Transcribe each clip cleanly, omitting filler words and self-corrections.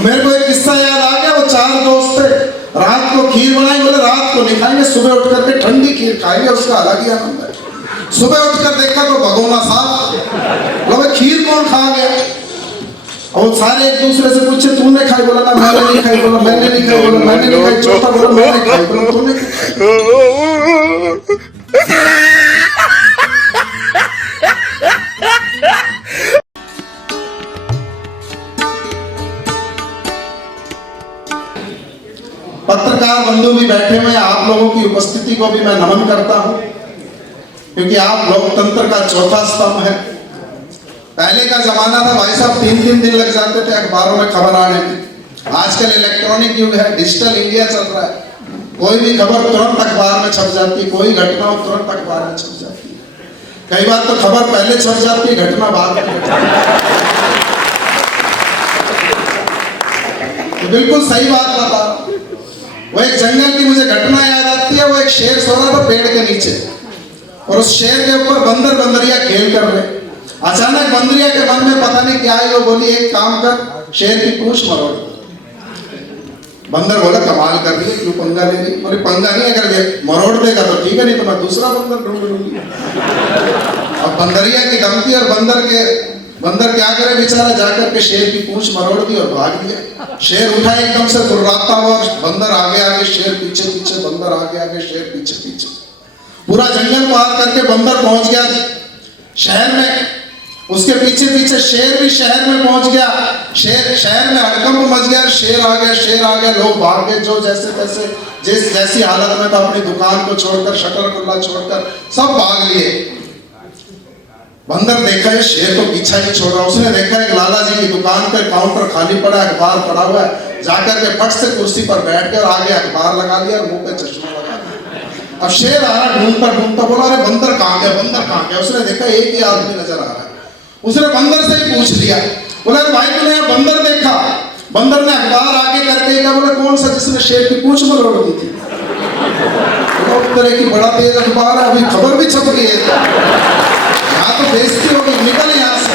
मेरे को एक किस्सा याद आ गया। वो 4 दोस्त थे, रात को खीर बनाई, बोले रात को नहीं खाएंगे, सुबह उठ करके ठंडी खीर खाएंगे, उसका अलग ही आनंद है। सुबह उठकर देखा तो भगोना साफ, बोले खीर कौन खा गया? और सारे एक दूसरे से पूछे तूने खाई? बोला ना मैंने नहीं खाई। बोला मैंने नहीं खाई। बोला मैंने नहीं खाई। चौथा बोला मैंने खाई। बोला तूने पत्रकार बंधु भी बैठे हुए, आप लोगों की उपस्थिति को भी मैं नमन करता हूं, क्योंकि आप लोकतंत्र का चौथा स्तंभ है। पहले का जमाना था भाई साहब, 3-3 दिन लग जाते थे अखबारों में खबर आने में। आजकल इलेक्ट्रॉनिक युग है, डिजिटल इंडिया चल रहा है। कोई भी खबर तुरंत अखबार में छप जाती है, कोई घटना हो तुरंत अखबार में छप जाती है। कई बार तो खबर पहले छप जाती है, घटना बाद में। तो बिल्कुल सही बात बता। वो एक जंगल की मुझे घटना याद आती है। वो एक शेर सो रहा था पेड़ के नीचे, और उस शेर के ऊपर बंदर बंदरिया खेल कर रहे। अचानक बंदरिया के मन में पता नहीं क्या है, वो बोली एक काम कर, शेर की पूंछ मरोड़। बंदर बोला कमाल कर रही है, क्यों पंगा ले रही? बोले पंगा नहीं, अगर मरोड़ देगा तो ठीक है, नहीं तो मैं दूसरा बंदर ढूंढ लूंगी। अब बंदरिया की धमकी, और बंदर क्या करे बेचारा, जाकर के शेर की पूंछ मरोड़ दी और भाग गया। शेर उठा एकदम से गुर्राता हुआ, बंदर आगे आगे, शेर पीछे पीछे, बंदर आगे आगे, शेर पीछे पीछे। पूरा जंगल पार करके बंदर पहुंच गया शहर में। उसके पीछे पीछे शेर भी शहर में पहुंच गया। शहर में हड़कंप मच गया, शेर आ गया, शेर आ गया। लोग भाग गए, जो जैसे तैसे जैसी हालत में था, अपनी दुकान को छोड़कर, शटर खुला छोड़कर सब भाग लिए। बंदर देखा है शेर तो पीछा ही छोड़ रहा। उसने देखा एक लाला जी की दुकान पे काउंटर खाली पड़ा है, अखबार पड़ा हुआ है। जाकर के फट से कुर्सी पर बैठ गया और आगे अखबार लगा लिया और मुंह पे चश्मा लगा दिया। अब शेर आ रहा ढूंढता बोला अरे बंदर कहाँ गया, बंदर कहाँ गया? उसने देखा एक ही आदमी नजर आ रहा है। उसने बंदर से ही पूछ लिया, बोला भाई तूने यहाँ बंदर देखा? बंदर ने अखबार आगे करके कहा, बोला कौन सा जिसने शेर की पूंछ मरोड़ दी थी? तरह की बड़ा तेज अखबार है, अभी खबर भी छप गई है, यहाँ तो बेइज्जती हो गई, निकल यहाँ से।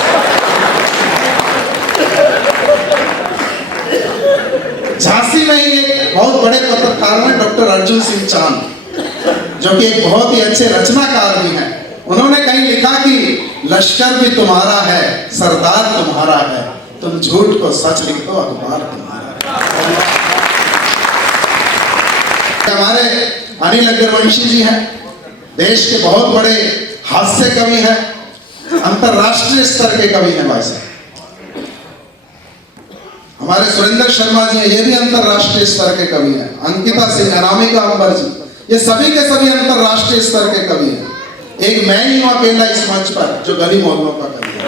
झांसी में ही एक बहुत बड़े पत्रकार हैं डॉक्टर अर्जुन सिंह चांद, जो कि एक बहुत ही अच्छे रचनाकार भी हैं। उन्होंने कहीं लिखा कि लश्कर भी तुम्हारा है, सरदार तुम्हारा है, तुम झूठ को सच लिख दो, अखबार तुम्हारा है। हमारे अनिल अग्रवंशी जी हैं, देश के बहुत बड़े हास्य कवि हैं, अंतरराष्ट्रीय स्तर के कवि हैं भाई साहब। हमारे सुरेंद्र शर्मा जी हैं, ये भी अंतरराष्ट्रीय स्तर के कवि हैं। अंकिता सिंह, अनामिका अंबर जी, ये सभी के सभी अंतरराष्ट्रीय स्तर के कवि हैं। एक मैं ही हूं अकेला इस मंच पर जो गली मोहल्लों का कवि है।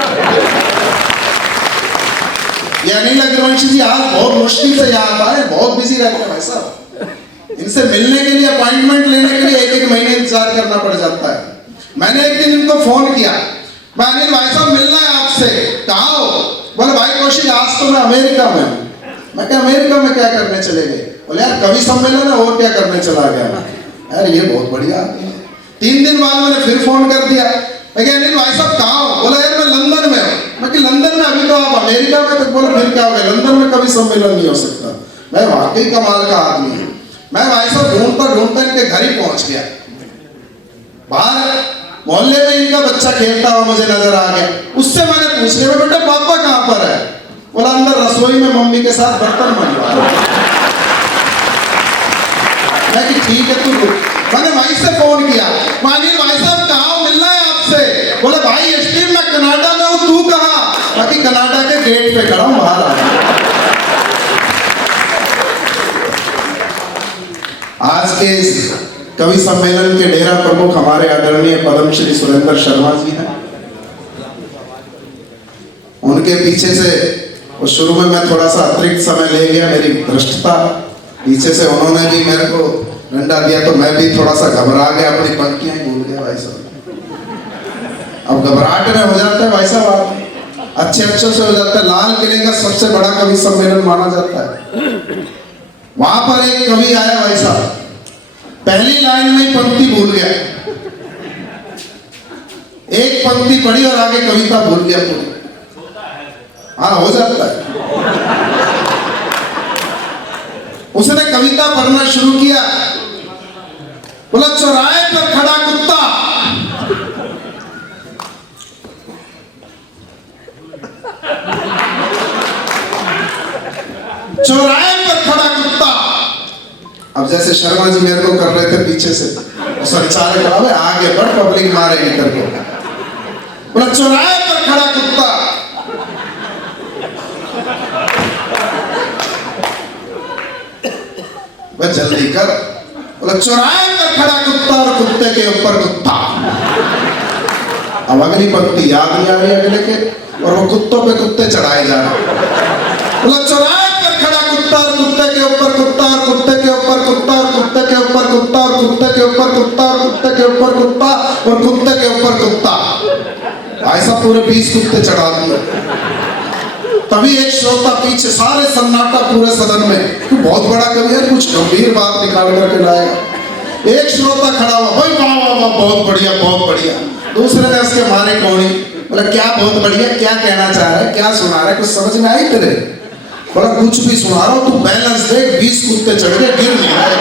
ये अनिल अग्रवंशी जी आज बहुत मुश्किल से यहाँ आए, बहुत बिजी रहते हैं भाई साहब। इनसे मिलने के लिए, अपॉइंटमेंट लेने के लिए 1-1 महीने इंतजार करना पड़ जाता है। मैंने एक दिन इनको फोन किया, मैं अनिल भाई साहब मिलना है आपसे, कहाँ हो? बोले भाई कौशिक आज तो मैं अमेरिका में हूँ। मैं क्या अमेरिका में क्या करने चले गए? बोले यार कवि सम्मेलन है, और क्या करने चला गया? यार ये बहुत बढ़िया। 3 दिन बाद मैंने फिर फोन कर दिया, मैं क्या अनिल भाई साहब कहाँ हो? बोला यार मैं लंदन में हूँ। मैं कि लंदन में? अभी तो आप अमेरिका में। तो बोले फिर क्या हो गया, लंदन में कवि सम्मेलन नहीं हो सकता। मैं वाकई कमाल का आदमी हूँ। मैं भाई साहब ढूंढता इनके घर ही पहुंच गया। बाहर मोहल्ले में इनका बच्चा खेलता हुआ मुझे नजर आ गया। उससे मैंने पूछ लिया बेटा पापा कहाँ पर है? बोला अंदर रसोई में मम्मी के साथ बर्तन बनवा रहा है। मैं कि ठीक है तू रुक। मैंने भाई से फोन किया, अनिल भाई साहब कहाँ हो, मिलना है आपसे। बोले भाई स्टीव मैं कनाडा में हूँ, तू कहाँ? बाकी कनाडा के गेट पे खड़ा हूँ, बाहर आ। आज के इस कवि सम्मेलन के डेरा प्रमुख हमारे आदरणीय पद्मश्री सुरेंद्र शर्मा जी हैं। उनके पीछे से वो शुरू में मैं थोड़ा सा अतिरिक्त समय ले गया, मेरी भ्रष्टता, पीछे से उन्होंने भी मेरे को डंडा दिया तो मैं भी थोड़ा सा घबरा गया, अपनी पंक्तियां ही भूल गया भाई साहब। अब घबराहट में हो जाता है भाई साहब, आप अच्छे से हो जाता है। लाल किले का सबसे बड़ा कवि सम्मेलन माना जाता है। वहां पर एक कवि आया भाई साहब, पहली लाइन में ही पंक्ति भूल गया, एक पंक्ति पढ़ी और आगे कविता भूल गया पूरी। हाँ हो जाता है। उसने कविता पढ़ना शुरू किया, बोला चौराहे पर खड़ा कुत्ता, चौराहे पर खड़ा कुत्ता। अब जैसे शर्मा जी मेरे को कर रहे थे पीछे से, संचालक बोला आगे बढ़ पब्लिक मारेगी करके, बोला चौराहे पर खड़ा कुत्ता। वह जल्दी कर, बोला चौराहे पर खड़ा कुत्ता और कुत्ते के ऊपर कुत्ता। अब अगली पंक्ति याद नहीं आ रही अगले के, और वो कुत्तों पे कुत्ते चढ़ाए जा रहे। बोला चौराहे पर खड़ा कुत्ता और कुत्ते के ऊपर कुत्ता और कुत्ते के ऊपर कुत्ता और कुत्ते के ऊपर कुत्ता और कुत्ते के ऊपर कुत्ता और कुत्ते के ऊपर कुत्ता और कुत्ते के ऊपर कुत्ता। ऐसा पूरे 20 कुत्ते चढ़ा दिए। तभी एक श्रोता पीछे, सारे सन्नाटा पूरे सदन में, बहुत बड़ा कवि है, कुछ गंभीर बात निकाल करके लाएगा। एक श्रोता खड़ा हुआ, भाई वाह वाह वाह, बहुत बढ़िया बहुत बढ़िया। दूसरे ने उसके मारे कौड़ी, बोला क्या बहुत बढ़िया, क्या कहना चाह रहा है, क्या सुना रहा है, कुछ समझ में आई तेरे? बोला कुछ भी सुना रहा हूं, तू बैलेंस देख, 20 कुत्ते चढ़ गए, गिर नहीं रहे।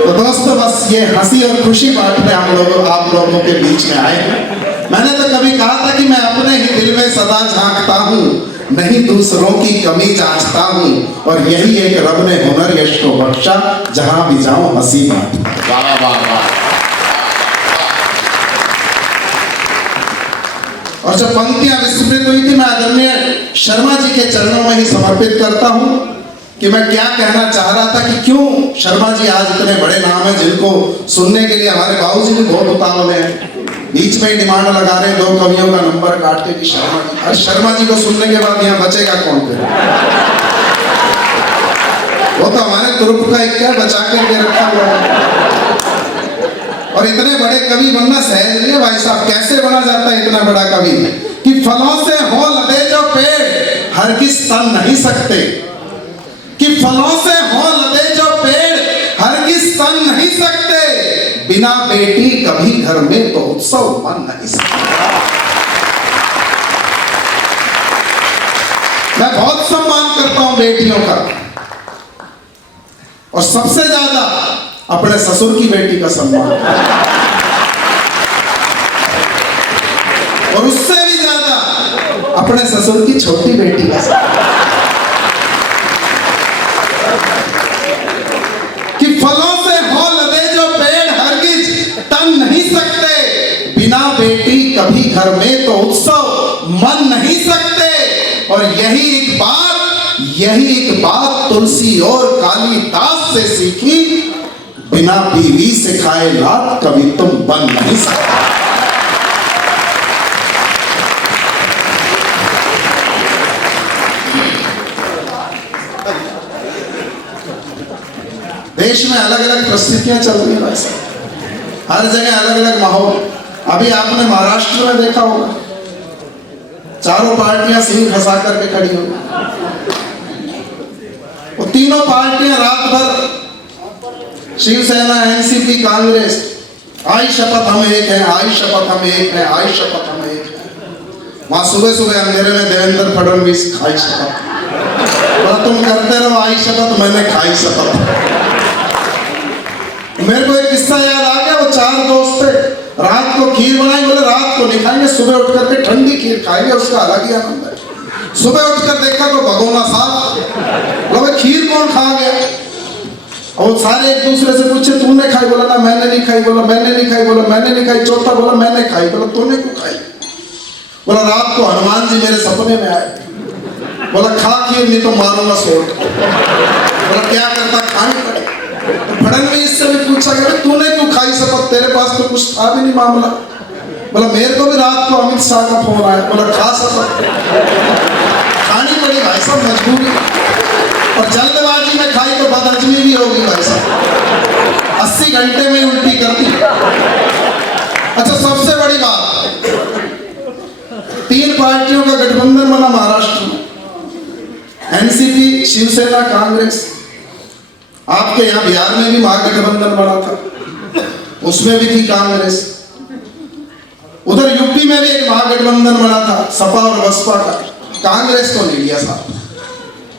तो दोस्तों बस ये हंसी और खुशी बांटने हम लोग आप लोगों के बीच में आए हैं। मैंने तो कभी कहा था कि मैं अपने ही दिल में सदा झांकता हूँ, नहीं दूसरों की कमी जांचता हूँ, और यही एक रब ने हुनर यश को बख्शा, जहां भी जाऊं हंसी बांटता। वाह वाह वाह। और जब पंक्तियां विस्मृत हुई थी, मैं आदरणीय शर्मा जी के चरणों में ही समर्पित करता हूं कि मैं क्या कहना चाह रहा था, कि क्यों शर्मा जी आज इतने बड़े नाम हैं जिनको सुनने के लिए हमारे बाबूजी भी बहुत उतावले हैं। बीच में ही डिमांड लगा रहे हैं 2 कवियों का नंबर काट के कि शर्मा जी, और शर्मा जी को सुनने के बाद यहाँ बचेगा कौन फिर? वो तो हमारे ग्रुप का एक क्या बचा करके रखा हुआ है। और इतने बड़े कवि बनना सहज नहीं है भाई साहब। कैसे बना जाता है इतना बड़ा कवि? कि फलों से हो लदे जो पेड़ हरगिज तन नहीं सकते, कि फलों से हो लदे जो पेड़ हरगिज तन नहीं सकते, बिना बेटी कभी घर में तो उत्सव मन नहीं सकता। मैं बहुत सम्मान करता हूं बेटियों का, और सबसे ज्यादा अपने ससुर की बेटी का सम्मान, और उससे भी ज्यादा अपने ससुर की छोटी बेटी का सम्मान। कि फलों से हो लदे जो पेड़ हरगिज तन नहीं सकते, बिना बेटी कभी घर में तो उत्सव मन नहीं सकते। और यही एक बात तुलसी और कालिदास से सीखी, बिना बीवी से खाए लात कभी तुम बन नहीं सकते। देश में अलग अलग परिस्थितियां चल रही हैं, हर जगह अलग अलग माहौल। अभी आपने महाराष्ट्र में देखा होगा, चारों पार्टियां सिंह फंसा करके खड़ी हो गई। वो तीनों पार्टियां रात भर, शिवसेना, एनसीपी, कांग्रेस, आई शपथ हम एक हैं, आई शपथ हम एक हैं, आई शपथ हम एक हैं। वहां सुबह सुबह अंधेरे में देवेंद्र फडणवीस खाई शपथ, बोला तुम करते रहो आई शपथ, मैंने खाई शपथ। मेरे को एक किस्सा याद आ गया। वो 4 दोस्त थे, रात को खीर बनाई, बोले रात को नहीं खाएंगे, सुबह उठ करके ठंडी खीर खाएंगे, उसका अलग ही आनंद है। सुबह उठकर देखा तो भगोना साफ, बोला खीर कौन खा गया? और सारे एक दूसरे से पूछे तूने खाई? बोला ना मैंने नहीं खाई। बोला मैंने नहीं खाई। बोला मैंने नहीं खाई। चौथा बोला मैंने खाई। बोला तूने क्यों खाई? बोला रात को हनुमान जी मेरे सपने में आए, बोला खा खीर नहीं तो मारूंगा सोट। बोला क्या करता? खानी पड़े। फडणवीस से भी पूछा गया तूने क्यों खाई शपथ, तेरे पास तो कुछ था भी नहीं मामला। बोला मेरे को भी रात को अमित शाह का फोन आया। बोला खा शपथ, खानी पड़ी भाई साहब, मजबूरी। और जल्दबाजी में खाई तो बदहजमी भी होगी भाई साहब, 80 घंटे में उल्टी कर दी। अच्छा सबसे बड़ी बात, 3 पार्टियों का गठबंधन बना महाराष्ट्र में, एनसीपी, शिवसेना, कांग्रेस। आपके यहाँ बिहार में भी महागठबंधन बना था, उसमें भी थी कांग्रेस। उधर यूपी में भी एक महागठबंधन बना था, सपा और बसपा का। कांग्रेस को नहीं लिया साहब।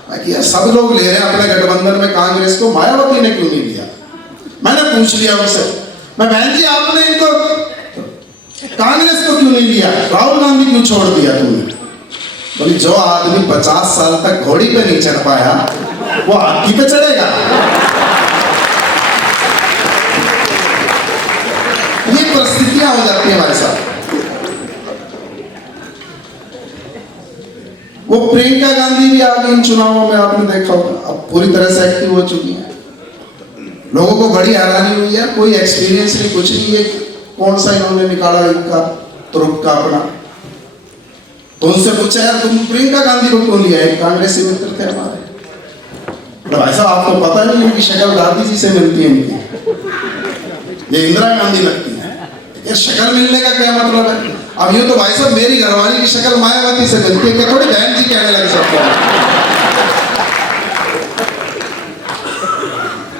मैं किया सब लोग ले रहे हैं अपने गठबंधन में कांग्रेस को, मायावती ने क्यों नहीं लिया? मैंने पूछ लिया उनसे, मैं बहन जी आपने इनको कांग्रेस को क्यों नहीं लिया, राहुल गांधी क्यों छोड़ दिया तुमने? बोली जो आदमी 50 साल तक घोड़ी पे नहीं चढ़ पाया वो हाथी पे चढ़ेगा। ये परिस्थितियां हो जाती है भाई साहब। वो प्रियंका गांधी भी आ गई इन चुनावों में, आपने देखा होगा, अब पूरी तरह से एक्टिव हो चुकी है। लोगों को बड़ी हैरानी हुई है, कोई एक्सपीरियंस नहीं, कुछ नहीं, ये कौन सा इन्होंने निकाला इनका तुरुप का अपना। तो उनसे पूछा यार तुम प्रियंका गांधी को क्यों लिया है, कांग्रेसी मित्र थे हमारे। तो भाई साहब आपको पता नहीं इनकी शक्ल गांधी जी से मिलती है, इनकी ये इंदिरा गांधी लगती है। ये शक्ल मिलने का क्या मतलब है? अब यूं तो भाई साहब मेरी घरवाली की शक्ल मायावती से मिलती है, क्या थोड़ी बहन जी कहने लगे सबको।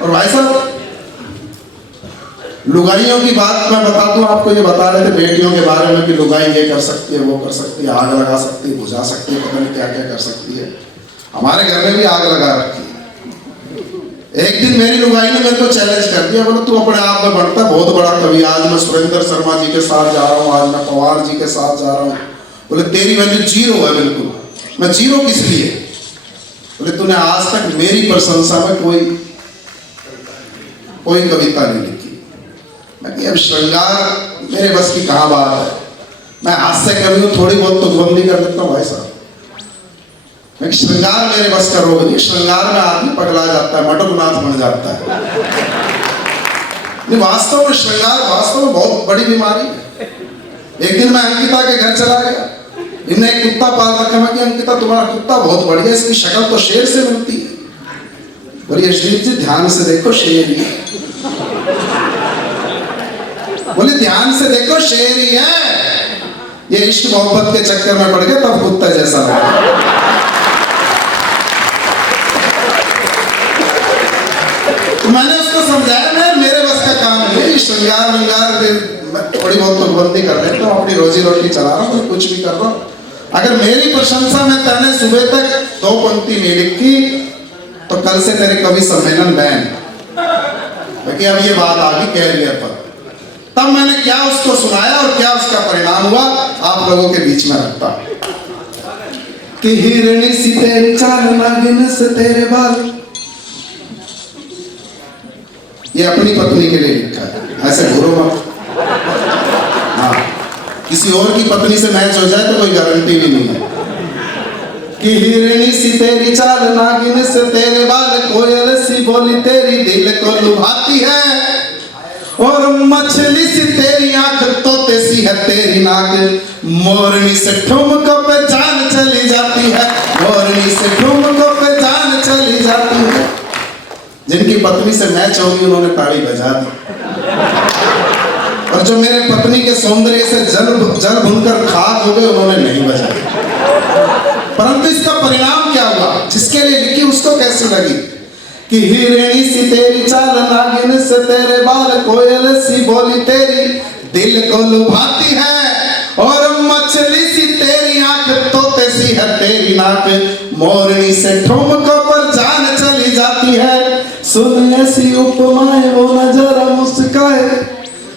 और भाई साहब लुगाइयों की बात मैं बता दूं आपको, ये बता रहे थे बेटियों के बारे में कि लुगाई ये कर सकती है, वो कर सकती है, आग लगा सकती है, बुझा सकती है, पता नहीं क्या क्या कर सकती है। हमारे घर में भी आग लगा रखी है। एक दिन मेरी लुगाई ने मेरे को चैलेंज कर दिया, बोला तू अपने आप में बढ़ता बहुत बड़ा कवि, आज मैं सुरेंद्र शर्मा जी के साथ जा रहा हूँ, आज मैं पवार जी के साथ जा रहा हूँ। बोले तेरी वैल्यू जीरो है बिल्कुल। मैं जीरो किस लिए? बोले तूने आज तक मेरी प्रशंसा में कोई कविता नहीं लिखी। मैं कि अब श्रृंगार मेरे बस की कहाँ बात है, मैं हास्य कवि हूँ, थोड़ी बहुत तुकबंदी कर देता हूँ भाई साहब। मैं श्रृंगार मेरे बस का रोग नहीं, श्रृंगार में आदमी पगला जाता है, मटकनाथ बन जाता है। वास्तव में श्रृंगार वास्तव में बहुत बड़ी बीमारी है। एक दिन मैं अंकिता के घर चला गया, इनने एक कुत्ता पाल रखा। मैं कि अंकिता तुम्हारा कुत्ता बहुत बढ़िया, इसकी शक्ल तो शेर से मिलती है। बोलिए श्री जी ध्यान से देखो शेर ही है। बोले ध्यान से देखो शेर ही है, ये इश्क मोहब्बत के चक्कर में पड़ गया तब कुत्ता जैसा लगा। तो मैंने उसको समझाया मैं मेरे बस का काम नहीं, श्रृंगार मैं थोड़ी बहुत तुकबंदी कर लेता हूँ, अपनी रोजी रोटी चला रहा हूँ, कुछ भी कर रहा हूँ। अगर मेरी प्रशंसा में तैने सुबह तक 2 पंक्ति नहीं लिखी तो कल से तेरे कवि सम्मेलन बैन। क्योंकि अब ये बात आ गई कैरियर पर। तब मैंने क्या उसको सुनाया और क्या उसका परिणाम हुआ आप लोगों के बीच में रखता कि हिरणी सी तेरी चाल, नागिन से तेरे बाल। ये अपनी पत्नी के लिए लिखा है, ऐसे घूरो मत। हाँ, किसी और की पत्नी से मैच हो जाए तो कोई गारंटी भी नहीं है। कि हिरणी सी तेरी चाल, नागिन से तेरे बाल, कोयल सी बोली तेरी दिल को लुभाती है, और मछली सी तेरी आंख, तोते सी है तेरी नाक, मोरनी से ठुमकों पे जान चली जाती है, मोरनी से ठुमकों पे जान चली जाती है। जिनकी पत्नी से मैच होगी उन्होंने ताली बजा दी, और जो मेरे पत्नी के सौंदर्य से जल भुनकर खाक हो गए उन्होंने नहीं बजाई। परंतु इसका परिणाम क्या हुआ, जिसके लिए लिखी उसको कैसी लगी कि हिरणी सी तेरी चाल, नागिन से तेरे बाल, कोयल सी बोली तेरी दिल को लुभाती है, और मछली सी तेरी आंख, तोते सी है तेरी नाक, मोरनी से ठुमकों पर जान चली जाती है। सुन ऐसी उपमाएं वो न जरा मुस्काए,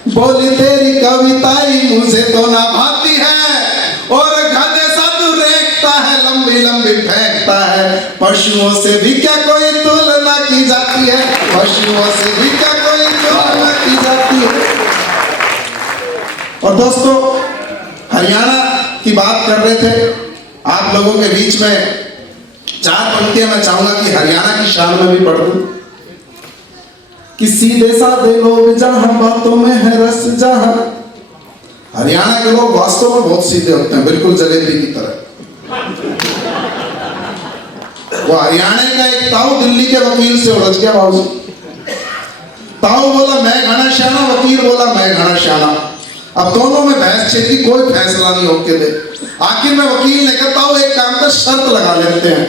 बोली तेरी कविताई मुझे तो ना भाती है, और गधे सा तू रेखता है, लंबी लंबी फेंकता है, पशुओं से भी क्या कोई तुलना की जाती है, पशुओं से भी क्या कोई तुलना की जाती है। और दोस्तों हरियाणा की बात कर रहे थे आप लोगों के बीच में, 4 पंक्तियां मैं चाहूंगा कि हरियाणा की शान में भी पढ़ दूं कि सीधे साधे लोग जहां बातों में है रस, जहां हरियाणा के लोग वास्तव में बहुत सीधे होते हैं, बिल्कुल जलेबी की तरह। वो हरियाणा का एक ताऊ दिल्ली के वकील से उलझ गया बाबू। ताऊ बोला मैं घना श्याना, वकील बोला मैं घना श्याना। अब दोनों में बहस छिड़ी, कोई फैसला नहीं होके दे। आखिर में वकील ने कहा ताऊ एक काम कर शर्त लगा लेते हैं,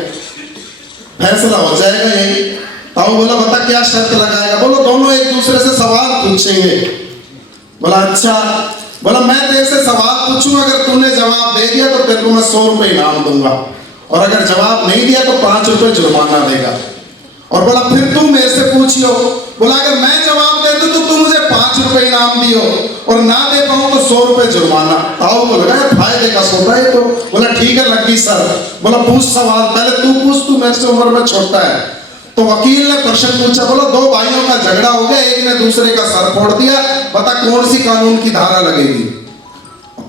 फैसला हो जाएगा यही। ताऊ बोला बता क्या शर्त लगाएगा? बोलो दोनों एक दूसरे से सवाल पूछेंगे। बोला अच्छा। बोला मैं तेरे से सवाल पूछूं, अगर तूने जवाब दे दिया तो तेरे को मैं 100 रुपए इनाम दूंगा। और अगर जवाब नहीं दिया तो 5 रुपए जुर्माना देगा। और बोला फिर तू मेरे से पूछियो। बोला अगर मैं जवाब दे दूं तो तू मुझे 5 रुपए इनाम दियो, और ना दे पाऊं तो 100 रुपए जुर्माना। ताऊ को लगा फायदे का सौदा है तो। बोला ठीक है लगी सर। बोला पूछ सवाल, पहले तू पूछ, तू मेरे से उम्र में छोटा है। तो वकील ने प्रश्न पूछा। बोला 2 भाइयों का झगड़ा हो गया, एक ने दूसरे का सर फोड़ दिया, बता कौन सी कानून की धारा लगेगी।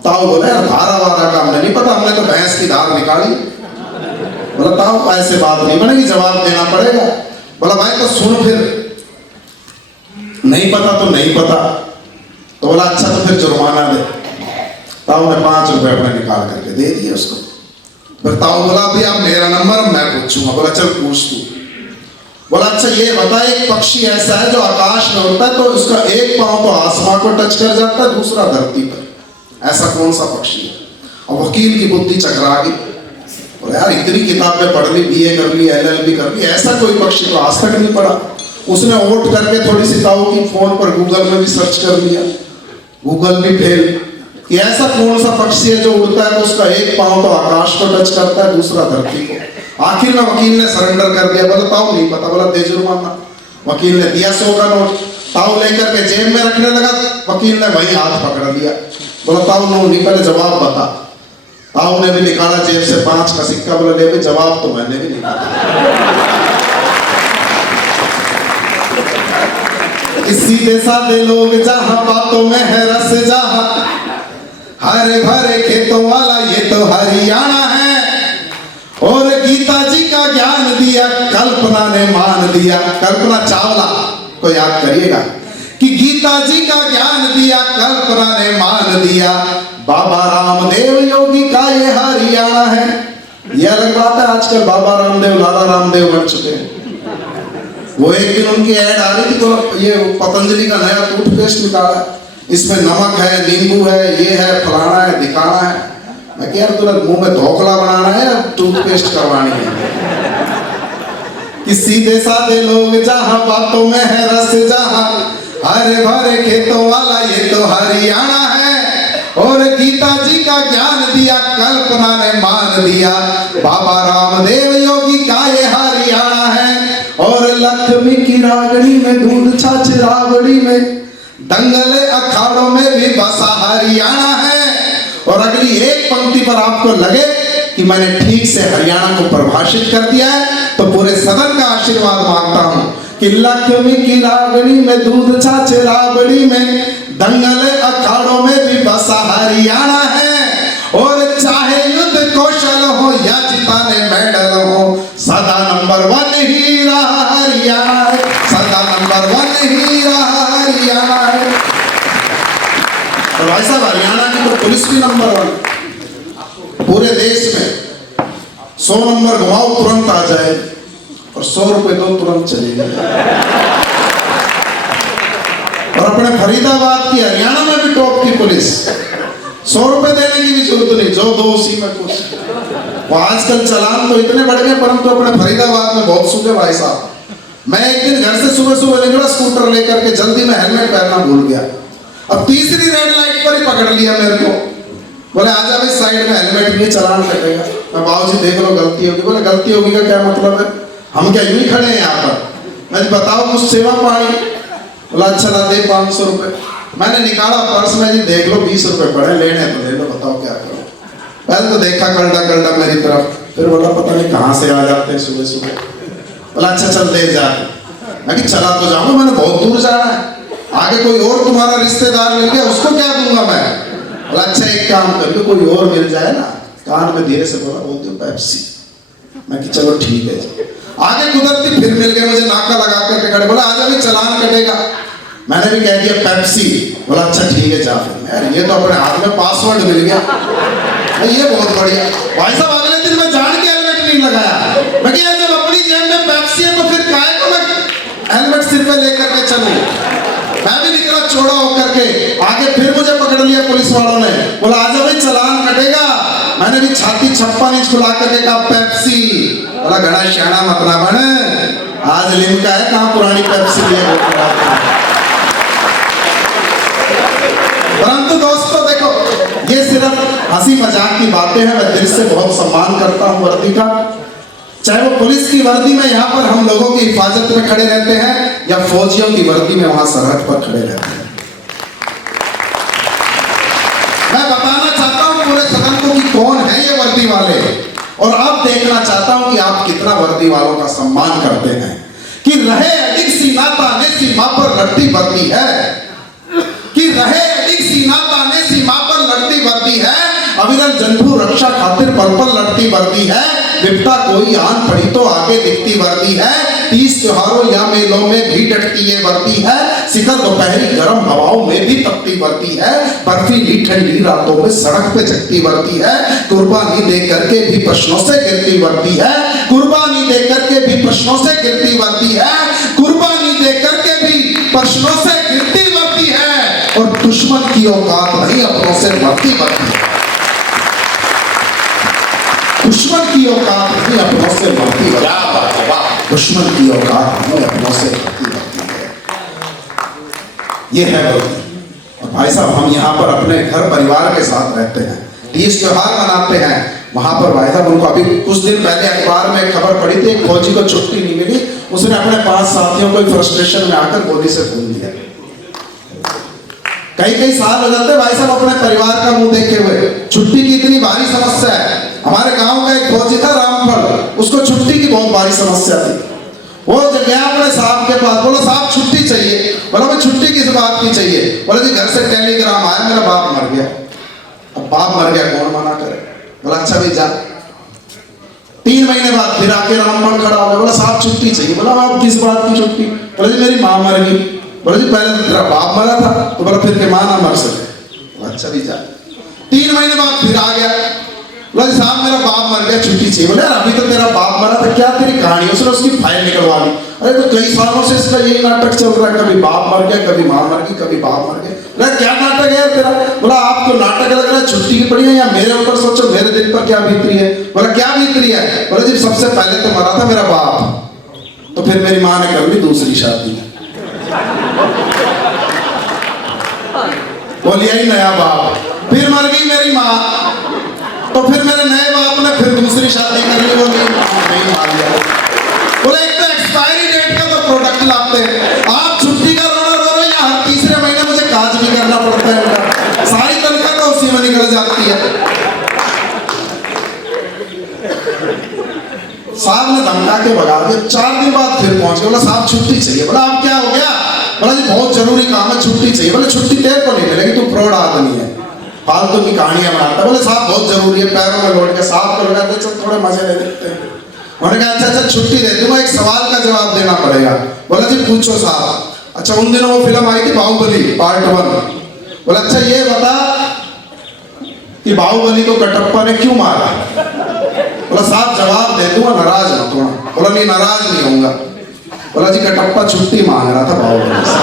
ताऊ बोले धारा वारा का हमने नहीं पता, हमने तो भैंस की धार निकाली। बोला ताऊ ऐसे बात नहीं बनेगी, जवाब देना पड़ेगा। बोला भाई तो सुन फिर, नहीं पता तो नहीं पता। तो बोला अच्छा तो फिर जुर्माना दे। ताऊ ने 5 रुपए अपने निकाल करके दे दिए उसको। फिर ताऊ बोला अभी अब मेरा नंबर, मैं पूछूंगा। बोला चल पूछ तू। बोला अच्छा ये बता, एक पक्षी ऐसा है जो आकाश में उड़ता है तो उसका एक पांव तो आसमां को टच कर जाता है, दूसरा धरती पर, ऐसा कौन सा पक्षी है। और वकील की बुद्धि चकरा गई। बोला यार इतनी किताबें पढ़ ली, BA कर ली, LLB कर ली, ऐसा कोई पक्षी तो आज तक नहीं पढ़ा। उसने ओट करके थोड़ी सी ताऊ की फोन पर गूगल में भी सर्च कर लिया, गूगल भी फेल कि ऐसा कौन सा पक्षी है जो उड़ता है तो उसका एक पांव तो आकाश को टच करता है, दूसरा धरती को। आखिर में वकील ने सरेंडर कर दिया। बोला ताऊ नहीं पता। बोला दे जुर्माना। वकील ने दिया 100 का नोट। ताऊ लेकर के जेब में रखने लगा, वकील ने वही हाथ पकड़ लिया। बोला ताऊ नो नहीं, पहले जवाब बता। ताऊ ने भी निकाला जेब से 5 का सिक्का। बोला ले भी, जवाब तो मैंने भी निकाला। सीधे साधे लोग जहां बातों में है रस, जहां हरे भरे खेतों वाला ये तो हरियाणा है। और गीता जी का ज्ञान दिया कल्पना ने मान दिया। कल्पना चावला को याद करिएगा कि गीता जी का ज्ञान दिया कल्पना ने मान दिया। बाबा रामदेव योगी का ये हरियाणा है। यह अलग बात है, आजकल बाबा रामदेव लाला रामदेव बन चुके हैं। वो एक दिन उनकी ऐड आ रही थी तो ये पतंजलि का नया टूथपेस्ट निकाला, इसमें नमक है, नींबू है, ये है, फलाना है, दिखाना है। मैं कह रहा तुरंत मुंह में ढोकला बनाना है या टूथपेस्ट करवानी है। कि सीधे साधे लोग जहां बातों में है रस, जहां हरे भरे खेतों वाला ये तो हरियाणा है। और गीता जी का ज्ञान दिया कल्पना ने मान दिया। बाबा रामदेव योगी का ये हरियाणा है। और लक्ष्मी की रागड़ी में दूध छाछ राबड़ी में, दंगले अखाड़ों में भी बसा हरियाणा है। और अगली एक पंक्ति पर आपको लगे कि मैंने ठीक से हरियाणा को परिभाषित कर दिया है तो पूरे सदन का आशीर्वाद मांगता हूं कि लक्ष्मी की रागड़ी में दूध छाछ राबड़ी में, दंगले अखाड़ों में भी बसा हरियाणा है। और चाहे युद्ध कौशल हो या जिताने मेडल हो, सदा नंबर 1 ही रहा हरियाणा है। सदा नंबर 1 ही रहा हरियाणा है। तो भाई साहब हरियाणा की तो पुलिस भी नंबर 1 पूरे देश में। 100 नंबर घुमाओ तुरंत आ जाए और 100 रुपए दो तुरंत चले जाए। और अपने फरीदाबाद की हरियाणा में भी टॉप की पुलिस, 100 रुपए देने की भी जरूरत नहीं, जो दो उसी में कुछ। वो आजकल चालान तो इतने बढ़ गए, परंतु अपने फरीदाबाद में बहुत सूखे भाई साहब। मैं एक दिन घर से सुबह सुबह निकला स्कूटर लेकर के, जल्दी में हेलमेट पहनना भूल गया। अब तीसरी रेड लाइट पर ही पकड़ लिया मेरे को। बोले आजा भाई साइड में, हेलमेट नहीं चालान कटेगा। मैं बाबूजी देख लो गलती होगी। बोले गलती होगी का क्या मतलब है, हम क्या यूं ही खड़े हैं यहाँ पर। मैं बताओ कुछ सेवा पानी। बोला अच्छा ला दे 500 रुपए। मैंने निकाला पर्स में, जी देख लो 20 रुपए पड़े, लेने तो ले लो, बताओ क्या करो। पहले तो देखा कल्डा मेरी तरफ, फिर बोला पता नहीं कहाँ से आ जाते हैं सुबह सुबह। बोला अच्छा चल दे जा। मैं कि चला तो जाऊंगा, मैंने बहुत दूर जाना है, आगे कोई और तुम्हारा रिश्तेदार मिल गया उसको क्या दूंगा मैं। बोला अच्छा एक काम कर लो, कोई और मिल जाए ना। कान में धीरे से बोला बोलते हो पेप्सी। मैं कि चलो ठीक है। आगे कुदरती फिर मिल गए मुझे, नाका लगा करके खड़े। बोला आजा भी चालान कटेगा। मैंने भी कह दिया पेप्सी। बोला अच्छा ठीक है जा। यार ये तो अपने हाथ में पासवर्ड मिल गया, ये बहुत बढ़िया। भाई साहब अगले दिन मैं जान के हेलमेट नहीं लगाया। मैं क्या जब अपनी जेब में पेप्सी है तो फिर काहे को मैं हेलमेट सिर पे लेकर के चलूं। मैं भी निकला चौड़ा होकर के, आगे फिर मुझे पकड़ लिया पुलिस वालों ने। बोला आजा भाई चालान कटेगा। मैंने भी छाती 56 इंच खुला करके कहा पेप्सी। बोला घड़ा शाना मत ना बन, आज लिमका है, कहाँ पुरानी पेप्सी लिए। परंतु दोस्तों देखो ये सिर्फ हंसी मजाक की बातें हैं। मैं दिल से बहुत सम्मान करता हूँ वर्दी का, चाहे वो पुलिस की वर्दी में यहाँ पर हम लोगों की हिफाजत में खड़े रहते हैं या फौजियों की वर्दी में वहां सरहद पर खड़े रहते हैं। मैं बताना चाहता हूँ पूरे सदन को कि कौन है ये वर्दी वाले, और अब देखना चाहता हूं कि आप कितना वर्दी वालों का सम्मान करते हैं। कि रहे अधिक सीना ताने सीमा पर लड़ती वर्दी है, कि रहे अधिक सीना ताने सीमा पर लड़ती वर्दी है, अविरल जंतु रक्षा खातिर पल पल लड़ती वर्दी है, विपदा कोई आन पड़ी तो आगे दिखती वर्दी है, 30 त्योहारों या मेलों में भी डटती ये वर्दी है, शिखर दोपहरी गर्म हवाओं में भी तपती वर्दी है, बर्फीली ठंडी रातों में सड़क पे जगती वर्दी है, कुर्बानी दे करके भी प्रश्नों से गिरती वर्दी है, कुर्बानी दे करके भी प्रश्नों से गिरती वर्दी है, कुर्बानी दे करके भी प्रश्नों से गिरती वर्दी है, और दुश्मन की औकात नहीं अपनों से मरती वर्दी है। दुश्मन की औकात नहीं अपनों से मरती वर्दी है। दुश्मन की औकात नहीं अपनों से मरती वर्दी है। ये है वर्दी। और भाई साहब, हम यहाँ पर अपने घर परिवार के साथ रहते हैं, तीज त्योहार मनाते हैं, वहां पर भाई साहब उनको अभी कुछ दिन पहले अखबार में खबर पड़ी थी, एक फौजी को छुट्टी नहीं मिली, उसने अपने 5 साथियों को फ्रस्ट्रेशन में आकर गोली से खून दिया। कई साल हो जाते भाई साहब अपने परिवार का मुंह देखे हुए। छुट्टी की इतनी भारी समस्या है। हमारे गांव का एक फौजी था रामफल, उसको छुट्टी की बहुत भारी समस्या थी। वो जब गया अपने साहब के पास, बोला साहब छुट्टी चाहिए। बोला भाई छुट्टी किस बात की चाहिए? बोला जी घर से टेलीग्राम आया, मेरा बाप मर गया। अब बाप मर गया कौन मना करे? बोला अच्छा भी जा। 3 महीने बाद फिर आके रामफल खड़ा हो गया, बोला साहब छुट्टी चाहिए। बोला आप किस बात की छुट्टी? बोला जी मेरी माँ मर गई। बोला जी पहले तेरा बाप मरा था, तो बोला फिर के माँ ना मर सके। अच्छा भी जा। 3 महीने बाद फिर आ गया, बोला जी साहब मेरा बाप मर गया, छुट्टी चाहिए। बोले अभी तो तेरा बाप मरा था, क्या तेरी कहानी? उसने उसकी फाइल निकलवा ली। अरे तो कई सालों से इसका यही नाटक चल रहा है, कभी बाप मर गया, कभी माँ मर गई, कभी बाप मर गया। बोला क्या नाटक है तेरा? बोला आपको नाटक लग रहा है, छुट्टी की पड़ी है, या मेरे ऊपर सोचो मेरे दिल पर क्या बीत रही है? बोला क्या बीत रही है? बोला जी सबसे पहले तो मरा था मेरा बाप, तो फिर मेरी माँ ने कर ली दूसरी शादी, बोलिए ही नया बाप, फिर मर गई मेरी माँ, तो फिर मेरे नए बाप ने फिर दूसरी शादी कर ली, वो नहीं मार लिया। बोले एक तो एक्सपायरी डेट का तो प्रोडक्ट लाते हैं, आप छुट्टी का रोना रो रहे, या हर तीसरे महीने मुझे काज भी करना पड़ता है उनका, सारी तनख्वाह तो उसी में निकल जाती है। साहब ने धमका के भगा दिया। 4 दिन बाद फिर पहुंच गया, बोला साहब छुट्टी चाहिए। बोला अब क्या हो गया? बोला जी बहुत जरूरी काम है, छुट्टी चाहिए। बोले छुट्टी तेरे को नहीं मिलेगी, तू फ्रॉड आदमी है, फालतू की कहानियां बनाता। बोले साहब बहुत जरूरी है, पैरों में लौट के साहब को लगाते, चल थोड़े मजे ले लेते हैं। उन्होंने कहा अच्छा छुट्टी दे दूंगा, एक सवाल का जवाब देना पड़ेगा। बोला जी पूछो साहब। अच्छा उन दिनों वो फिल्म आई थी बाहुबली पार्ट 1। बोला अच्छा ये बता कि बाहुबली को कटप्पा ने क्यों मारा? बोला साहब जवाब दे दूंगा, नाराज मत होना। बोला नहीं नाराज नहीं होऊंगा। बोला जी कटप्पा छुट्टी मांग रहा था बाहुबली से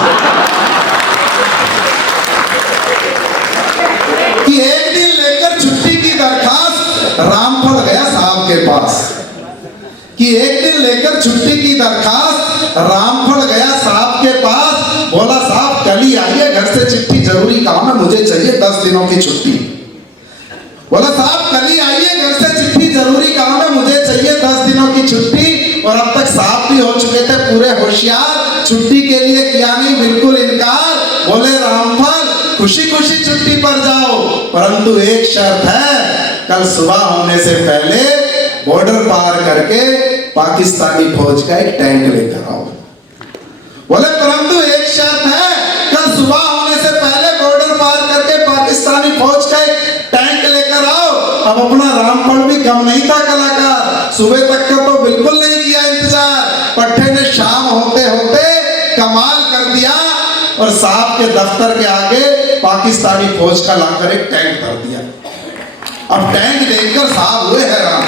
कि एक दिन लेकर छुट्टी की दरखास्त रामफल गया साहब के पास, कि एक दिन लेकर छुट्टी की दरखास्त रामफल गया साहब के पास। बोला साहब कल ही आइए, घर से चिट्ठी जरूरी काम है, मुझे चाहिए 10 दिनों की छुट्टी। बोला साहब कल ही आइए, घर से चिट्ठी जरूरी काम है, मुझे चाहिए 10 दिनों की छुट्टी। और अब तक साहब भी हो चुके थे पूरे होशियार, छुट्टी के लिए किया नहीं बिल्कुल इनकार। बोले रामफल खुशी खुशी छुट्टी पर जाओ, परंतु एक शर्त है, कल सुबह होने से पहले बॉर्डर पार करके पाकिस्तानी फौज का एक टैंक लेकर आओ। बोले परंतु एक शर्त है, कल सुबह होने से पहले बॉर्डर पार करके पाकिस्तानी फौज का एक टैंक लेकर आओ। अब अपना रामफल भी कम नहीं था कलाकार, सुबह तक का तो बिल्कुल नहीं किया इंतजार, पट्टे ने शाम होते होते कमाल कर दिया और साहब के दफ्तर के आगे पाकिस्तानी फौज का लाकर एक टैंक कर दिया। अब टैंक देखकर साहब हुए हैरान,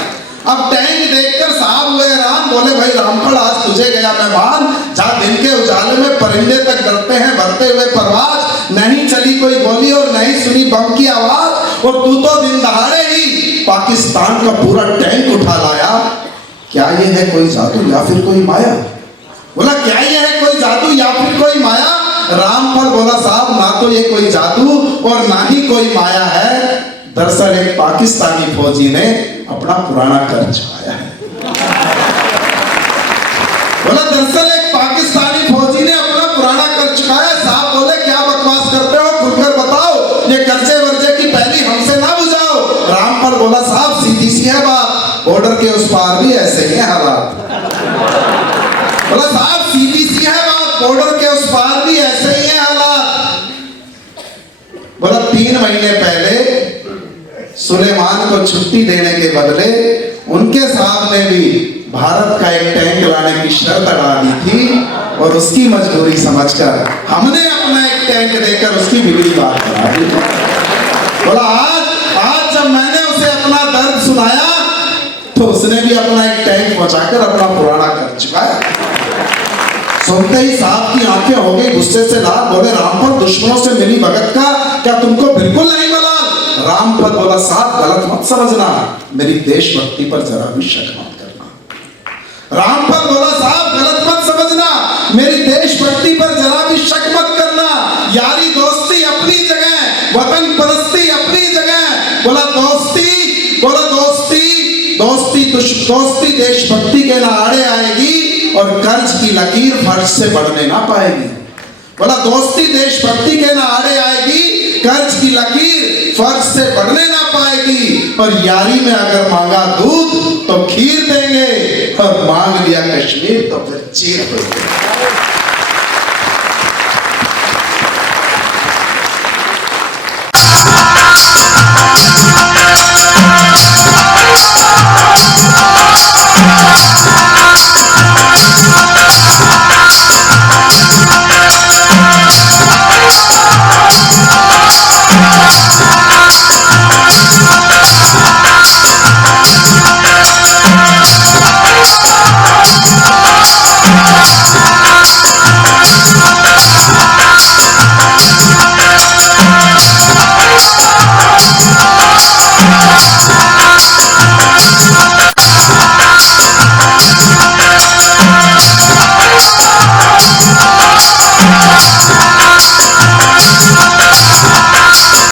अब टैंक देखकर साहब हुए हैरान। बोले भाई रामफल आज तुझे गया मेहमान, जहाँ दिन के उजाले में परिंदे तक डरते हैं भरते हुए परवाज, नहीं चली कोई गोली और नहीं सुनी बम की आवाज, और तू तो दिन दहाड़े ही पाकिस्तान का पूरा टैंक उठा लाया। क्या ये है कोई जादू या फिर कोई माया? बोला क्या ये है कोई जादू या फिर कोई माया? रामफल बोला साहब ना तो ये कोई जादू और ना ही कोई माया है, दरअसल एक पाकिस्तानी फौजी ने अपना पुराना कर चुकाया है। बोला दरअसल एक पाकिस्तानी फौजी ने अपना पुराना कर चुकाया। साहब बोले क्या बकवास करते हो, खुलकर बताओ, ये कर्जे वर्जे की पहली हमसे ना बुझाओ। रामपाल बोला साहब सीधी सी है बात, बॉर्डर के उस पार भी ऐसे ही है हालात। बोला साहब सीधी सी है बात, बॉर्डर के उस पार भी ऐसे ही है हालात। बोला 3 महीने पहले सुलेमान को छुट्टी देने के बदले उनके साहब ने भी भारत का एक टैंक लाने की शर्त अड़ा दी थी और उसकी मजबूरी समझकर हमने अपना एक टैंक देकर उसकी बिगड़ी बात करा दी। बोला आज जब मैंने उसे अपना दर्द सुनाया तो उसने भी अपना एक टैंक पहुंचाकर अपना पुराना कर चुकाया। सुनते ही साहब की आंखें हो गई गुस्से से लाल। बोले रामपाल दुश्मनों से मिली भगत का क्या तुमको बिल्कुल नहीं मलाल? रामपाल बोला साहब गलत मत समझना, मेरी देशभक्ति पर जरा भी शक मत करना। रामपाल बोला साहब गलत मत समझना, मेरी देशभक्ति पर जरा भी शक मत करना। यारी दोस्ती अपनी जगह, वतन परस्ती अपनी जगह। बोला दोस्ती देशभक्ति के ना आड़े आएगी और कर्ज की लकीर फर्ज से बढ़ने ना पाएगी। बोला दोस्ती देशभक्ति के ना आड़े आएगी, कर्ज की लकीर फर्ज से बढ़ने ना पाएगी। पर यारी में अगर मांगा दूध तो खीर देंगे और मांग लिया कश्मीर तो फिर चीर देंगे।